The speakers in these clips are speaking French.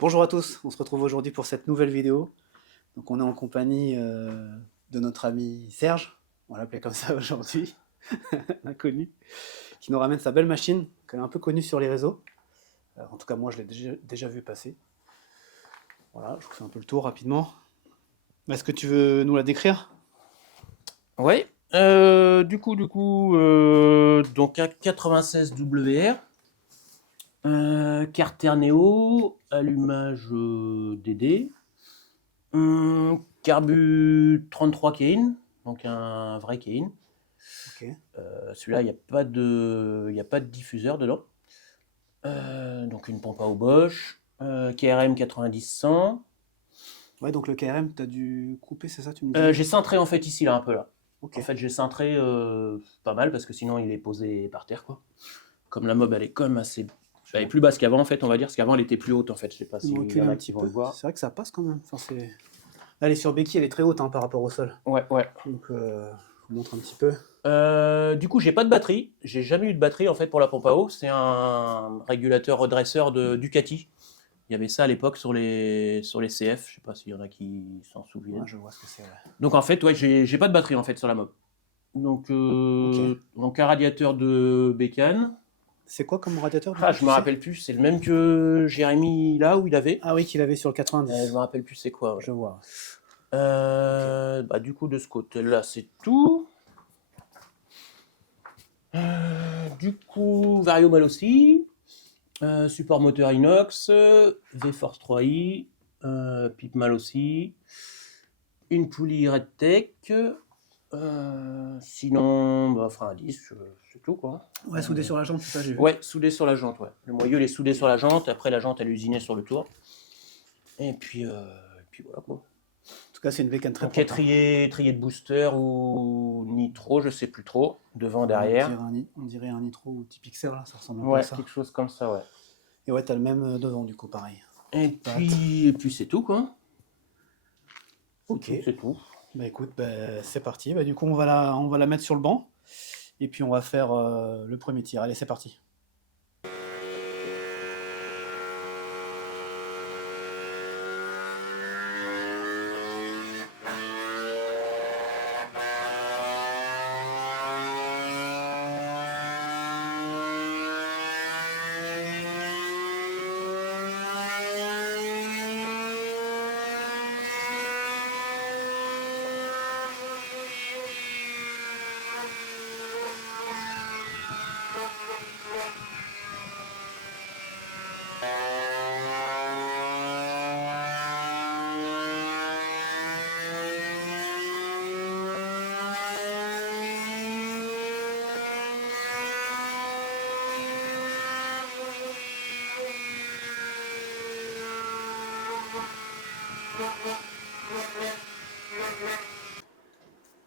Bonjour à tous, on se retrouve aujourd'hui pour cette nouvelle vidéo. Donc on est en compagnie de notre ami Serge, on va l'appeler comme ça aujourd'hui, inconnu, qui nous ramène sa belle machine, qu'elle est un peu connue sur les réseaux. En tout cas moi je l'ai déjà vu passer. Voilà, je vous fais un peu le tour rapidement. Est-ce que tu veux nous la décrire? Ouais, donc un 96 WR, carter Neo, allumage DD, carbu 33 Kein, donc un vrai Kein. Ok. Celui-là, il y a pas de diffuseur dedans. Donc une pompe à eau Bosch, KRM 90-100. Ouais, donc le KRM, t'as dû couper, c'est ça, tu me disais? J'ai cintré en fait ici, là, un peu là. Ok. En fait, j'ai cintré pas mal parce que sinon il est posé par terre, quoi. Comme la mob, elle est quand même assez. Elle est plus basse qu'avant, en fait, on va dire, parce qu'avant elle était plus haute, en fait. Je sais pas Je me s'il y recule en un a qui petit vont le peu, voir. c'est vrai que ça passe quand même. Enfin, c'est... Là, elle est sur béquille, elle est très haute hein, par rapport au sol. Ouais, ouais. Donc je vous montre un petit peu. Du coup, j'ai pas de batterie. J'ai jamais eu de batterie, en fait, pour la pompe à eau. C'est un régulateur redresseur de Ducati. Il y avait ça à l'époque sur les CF. Je sais pas s'il y en a qui s'en souviennent. Ouais, je vois ce que c'est. Ouais. Donc, en fait, ouais, j'ai pas de batterie, en fait, sur la mob. Donc, Ok. un radiateur de bécane. C'est quoi comme radiateur du Ah, coup, je tu me sais? rappelle plus. C'est le même que Jérémy là où il avait. Ah oui, qu'il avait sur le Je 90. me rappelle plus c'est quoi. Ouais. Je vois. Ok. Bah, du coup, de ce côté-là, c'est tout. Du coup, Variomal aussi. Support moteur inox. V-Force 3i. Pipe mal aussi. Une poulie RedTech. Sinon, bah, frein à disque, c'est tout quoi. Ouais, soudé sur la jambe, c'est ça, j'ai vu. Ouais, soudé sur la jante, ouais. Le moyeu, il est soudé sur la jante. Après, la jante, elle est usinée sur le tour. Et puis voilà quoi. En tout cas, c'est une bécane très Donc propre. Hein. étrier de booster ou nitro, je sais plus trop. Devant, Ouais, derrière. on dirait un nitro ou petit pixel, là, ça ressemble un peu à Ouais, ça. quelque chose comme ça, ouais. Et ouais, t'as le même devant, du coup, pareil. Et Patte. puis c'est tout quoi. Ok. C'est tout. Bah écoute, bah, c'est parti. Bah, du coup, on va la mettre sur le banc. Et puis, on va faire le premier tir. Allez, c'est parti.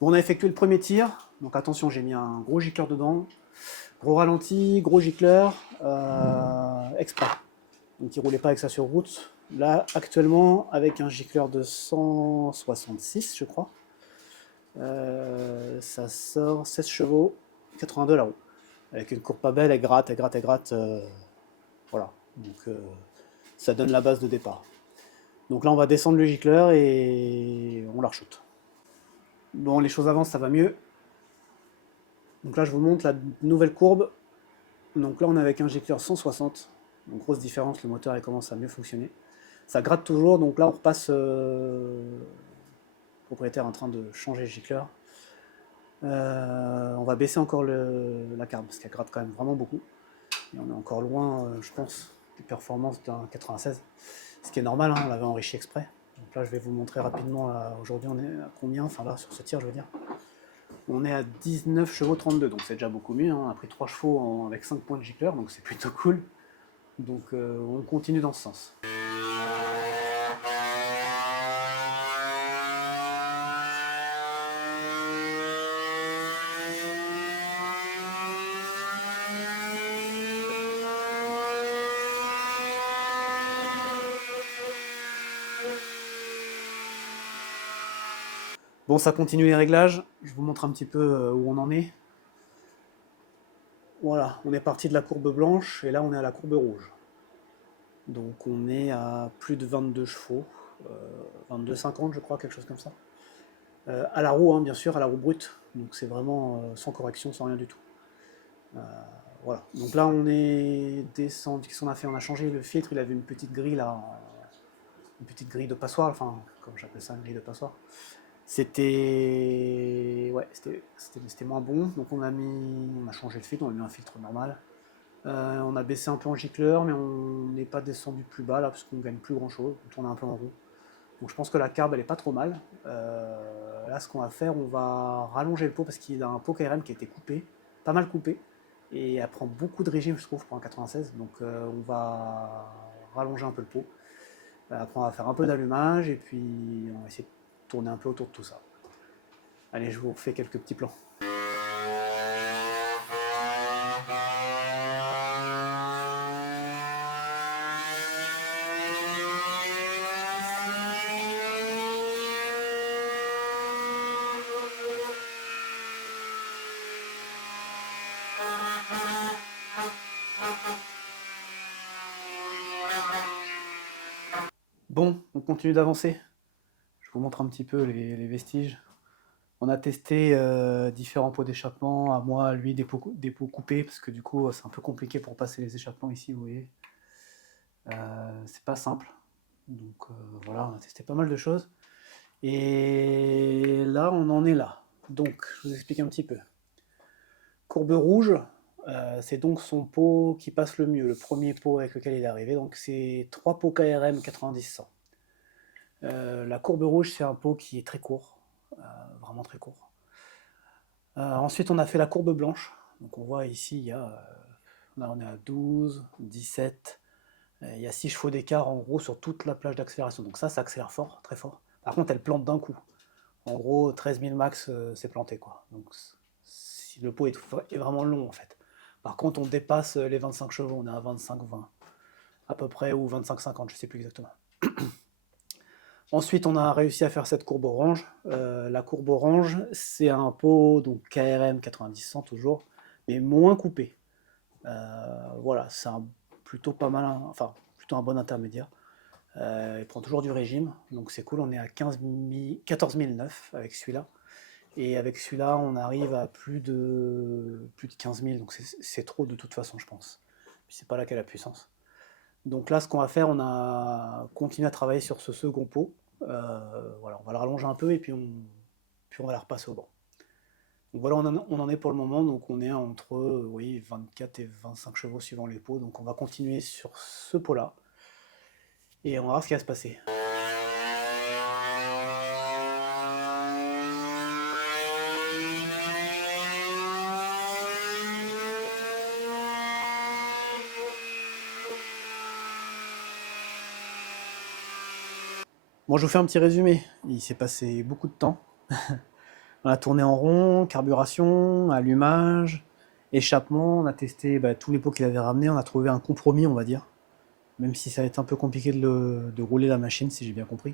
Bon, on a effectué le premier tir. Donc attention, j'ai mis un gros gicleur dedans. Gros ralenti, gros gicleur, exprès. Donc il roulait pas avec ça sur route. Là, actuellement, avec un gicleur de 166, je crois, ça sort 16 chevaux, 82 la roue. Avec une courbe pas belle, elle gratte, elle gratte, elle gratte. Voilà. Donc ça donne la base de départ. Donc là, on va descendre le gicleur et on la re-shoot. Bon, les choses avancent, ça va mieux. Donc là, je vous montre la nouvelle courbe. Donc là, on est avec un gicleur 160. Donc grosse différence, le moteur il commence à mieux fonctionner. Ça gratte toujours, donc là on repasse. Le propriétaire est en train de changer le gicleur. On va baisser encore la carbe parce qu'elle gratte quand même vraiment beaucoup. Et on est encore loin, je pense, des performances d'un 96. Ce qui est normal, hein, on l'avait enrichi exprès. Donc là, je vais vous montrer rapidement. Aujourd'hui, on est à combien? Enfin là, sur ce tir, je veux dire. On est à 19 chevaux 32, donc c'est déjà beaucoup mieux. Hein. On a pris 3 chevaux avec 5 points de gicleur, donc c'est plutôt cool. Donc on continue dans ce sens. Bon, ça continue les réglages. Je vous montre un petit peu où on en est. Voilà, on est parti de la courbe blanche et là on est à la courbe rouge. Donc on est à plus de 22 chevaux, 22,50 je crois, quelque chose comme ça. À la roue, hein, bien sûr, à la roue brute. Donc c'est vraiment sans correction, sans rien du tout. Euh, voilà. Donc là on est descendu. Qu'est-ce qu'on a fait? On a changé le filtre. Il avait une petite grille là, une petite grille de passoire. Enfin, comme j'appelle ça, une grille de passoire. C'était, ouais, c'était moins bon. Donc on a changé le filtre. On a mis un filtre normal. On a baissé un peu en gicleur, mais on n'est pas descendu plus bas là parce qu'on gagne plus grand chose. On tourne un peu en rond. Donc je pense que la carbe elle est pas trop mal. Là ce qu'on va faire, on va rallonger le pot parce qu'il a un pot KRM qui a été coupé, pas mal coupé, et elle prend beaucoup de régime je trouve pour un 96. Donc on va rallonger un peu le pot. Après on va faire un peu d'allumage et puis on va essayer de tourner un peu autour de tout ça. Allez, je vous refais quelques petits plans. Bon, on continue d'avancer. Je vous montre un petit peu les vestiges. On a testé différents pots d'échappement, à moi, à lui, des pots coupés, parce que du coup, c'est un peu compliqué pour passer les échappements ici, vous voyez. C'est pas simple. Donc voilà, on a testé pas mal de choses. Et là, on en est là. Donc, je vous explique un petit peu. Courbe rouge, c'est donc son pot qui passe le mieux, le premier pot avec lequel il est arrivé. Donc, c'est 3 pots KRM 90-100. La courbe rouge, c'est un pot qui est très court, vraiment très court. Ensuite, on a fait la courbe blanche. Donc, on voit ici, là, on est à 12, 17. Il y a 6 chevaux d'écart en gros sur toute la plage d'accélération. Donc, ça accélère fort, très fort. Par contre, elle plante d'un coup. En gros, 13 000 max, c'est planté, quoi. Donc, si le pot est vraiment long, en fait. Par contre, on dépasse les 25 chevaux. On est à 25-20, à peu près, ou 25-50, je ne sais plus exactement. Ensuite, on a réussi à faire cette courbe orange. La courbe orange, c'est un pot, donc KRM 90-100 toujours, mais moins coupé. Voilà, c'est plutôt pas mal, enfin, plutôt un bon intermédiaire. Il prend toujours du régime, donc c'est cool. On est à 14 009 avec celui-là. Et avec celui-là, on arrive à plus de 15 000, donc c'est trop de toute façon, je pense. Puis c'est pas là qu'est la puissance. Donc là, ce qu'on va faire, on a continué à travailler sur ce second pot. Voilà, on va le rallonger un peu et puis on va la repasser au banc. Donc voilà, on en est pour le moment. Donc on est entre oui, 24 et 25 chevaux suivant les pots. Donc on va continuer sur ce pot-là et on va voir ce qui va se passer. Bon, je vous fais un petit résumé. Il s'est passé beaucoup de temps. On a tourné en rond, carburation, allumage, échappement. On a testé tous les pots qu'il avait ramenés. On a trouvé un compromis, on va dire. Même si ça va être un peu compliqué de rouler la machine, si j'ai bien compris.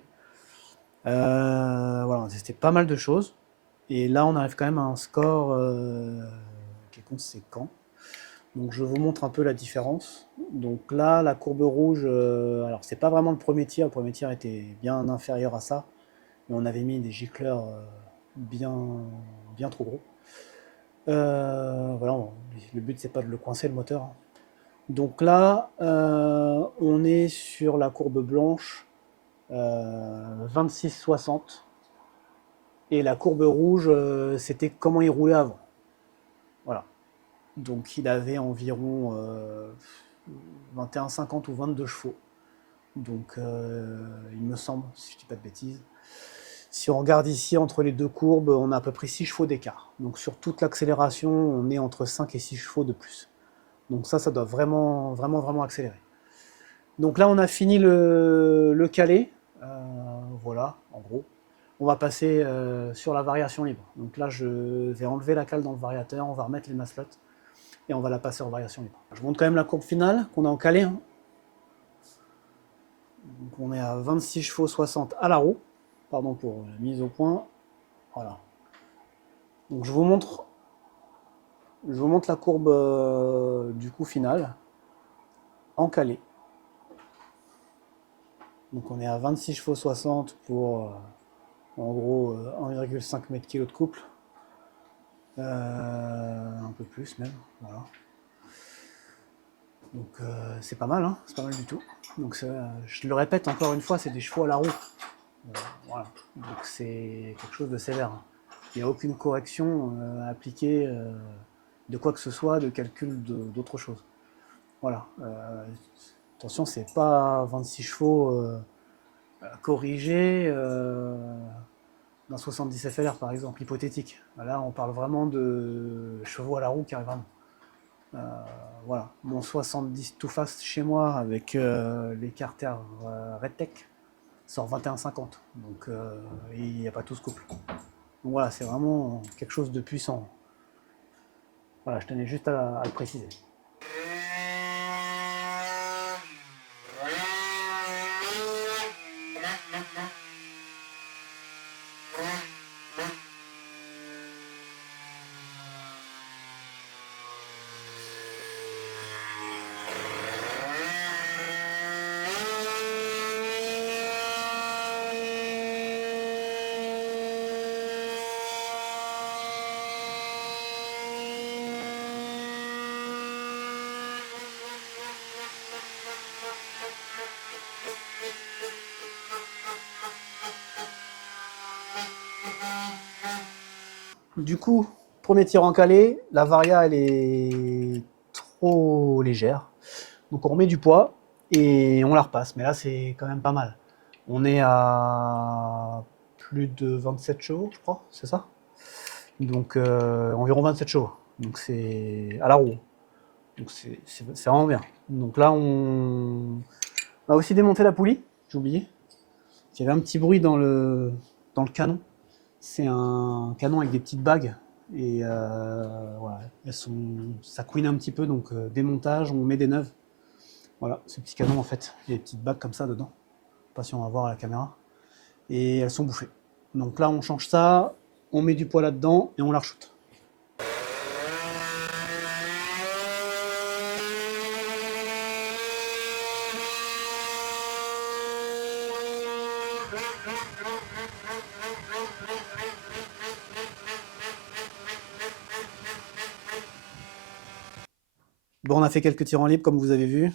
Voilà, on a testé pas mal de choses. Et là, on arrive quand même à un score qui est conséquent. Donc je vous montre un peu la différence. Donc là, la courbe rouge, alors c'est pas vraiment le premier tir était bien inférieur à ça, mais on avait mis des gicleurs bien, bien trop gros. Voilà, le but c'est pas de le coincer le moteur, hein. Donc là, on est sur la courbe blanche, 26-60. Et la courbe rouge, c'était comment il roulait avant. Voilà. Donc il avait environ 21,50 ou 22 chevaux. Donc il me semble, si je ne dis pas de bêtises. Si on regarde ici entre les deux courbes, on a à peu près 6 chevaux d'écart. Donc sur toute l'accélération, on est entre 5 et 6 chevaux de plus. Donc ça doit vraiment, vraiment, vraiment accélérer. Donc là, on a fini le calé. Voilà, en gros. On va passer sur la variation libre. Donc là, je vais enlever la cale dans le variateur, on va remettre les maslottes et on va la passer en variation libre. Je vous montre quand même la courbe finale qu'on a en calé, hein. Donc on est à 26 chevaux 60 à la roue. Pardon pour la mise au point. Voilà. Donc je vous montre la courbe du coup final en calé. Donc on est à 26 chevaux 60 pour en gros 1,5 m/kg de couple. Un peu plus même, voilà. Donc c'est pas mal, hein, c'est pas mal du tout. Donc je le répète encore une fois, c'est des chevaux à la roue. Voilà. Donc c'est quelque chose de sévère. Il n'y a aucune correction appliquée de quoi que ce soit, de calcul d'autre chose. Voilà. Attention, c'est pas 26 chevaux corrigés d'un 70 FLR par exemple, hypothétique. Là, on parle vraiment de chevaux à la roue qui arrivent vraiment. Voilà, mon 70 Too Fast chez moi avec les carters Redtech sort 21,50. Donc il n'y a pas tout ce couple. Donc voilà, c'est vraiment quelque chose de puissant. Voilà, je tenais juste à le préciser. Du coup, premier tir en calé, la varia elle est trop légère. Donc on remet du poids et on la repasse. Mais là c'est quand même pas mal. On est à plus de 27 chevaux, je crois, c'est ça? Donc environ 27 chevaux. Donc c'est à la roue. Donc c'est vraiment bien. Donc là on a aussi démonté la poulie, j'ai oublié. Il y avait un petit bruit dans le canon. C'est un canon avec des petites bagues. Et voilà, ça couine un petit peu, donc démontage, on met des neuves. Voilà, ce petit canon en fait, il y a des petites bagues comme ça dedans. Je sais pas si on va voir à la caméra. Et elles sont bouffées. Donc là on change ça, on met du poids là-dedans et on la re-shoot. Bon, on a fait quelques tirs en libre comme vous avez vu.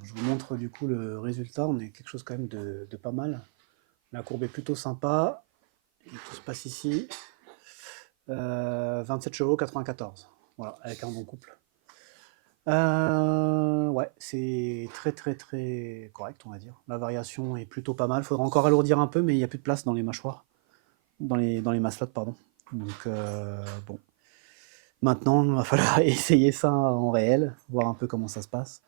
Je vous montre du coup le résultat. On est quelque chose quand même de pas mal. La courbe est plutôt sympa. Et tout se passe ici. 27 chevaux, 94. Voilà, avec un bon couple. Ouais, c'est très très très correct, on va dire. La variation est plutôt pas mal. Faudra encore alourdir un peu, mais il n'y a plus de place dans les mâchoires, dans les maslottes, pardon. Donc bon. Maintenant, il va falloir essayer ça en réel, voir un peu comment ça se passe.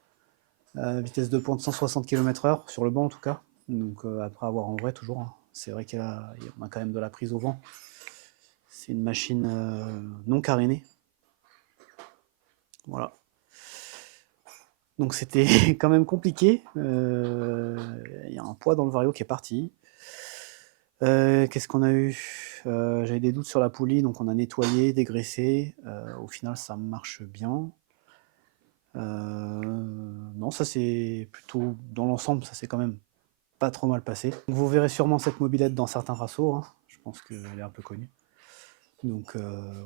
Vitesse de pointe 160 km/h, sur le banc en tout cas. Donc après avoir en vrai toujours. Hein. C'est vrai qu'on a quand même de la prise au vent. C'est une machine non carénée. Voilà. Donc c'était quand même compliqué. Il y a un poids dans le vario qui est parti. Qu'est-ce qu'on a eu? J'avais des doutes sur la poulie, donc on a nettoyé, dégraissé. Au final, ça marche bien. Non, ça c'est plutôt dans l'ensemble, ça s'est quand même pas trop mal passé. Donc, vous verrez sûrement cette mobilette dans certains rassos. Hein. Je pense qu'elle est un peu connue. Donc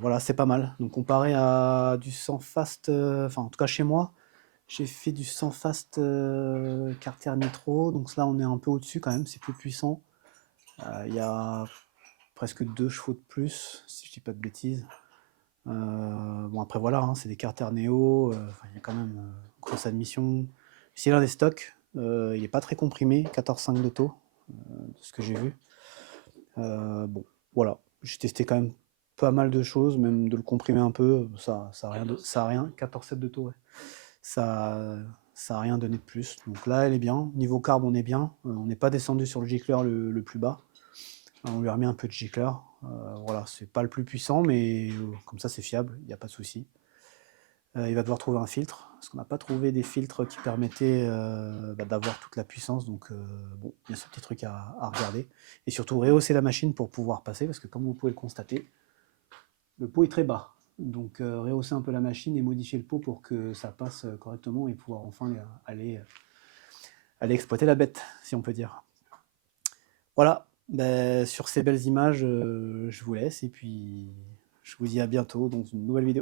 voilà, c'est pas mal. Donc comparé à du 100 fast, enfin en tout cas chez moi, j'ai fait du 100 fast Carter Nitro. Donc là, on est un peu au-dessus quand même, c'est plus puissant. Il y a presque 2 chevaux de plus, si je dis pas de bêtises. Bon après voilà, hein, c'est des Carter Neo, il y a quand même grosse admission. Le cylindre des stocks, il n'est pas très comprimé, 14,5 d'auto, de ce que j'ai vu. Bon, voilà, j'ai testé quand même pas mal de choses, même de le comprimer un peu, ça a rien, 14,7 d'auto, ouais. Ça a rien donné de plus. Donc là, elle est bien. Niveau carb, on est bien. On n'est pas descendu sur le gicleur le plus bas. On lui a remis un peu de gicleur. Voilà, c'est pas le plus puissant, mais comme ça, c'est fiable, il n'y a pas de souci. Il va devoir trouver un filtre, parce qu'on n'a pas trouvé des filtres qui permettaient d'avoir toute la puissance. Donc, bon, il y a ce petit truc à regarder. Et surtout, rehausser la machine pour pouvoir passer, parce que comme vous pouvez le constater, le pot est très bas. Donc, rehausser un peu la machine et modifier le pot pour que ça passe correctement et pouvoir enfin aller aller exploiter la bête, si on peut dire. Voilà, sur ces belles images, je vous laisse et puis je vous dis à bientôt dans une nouvelle vidéo.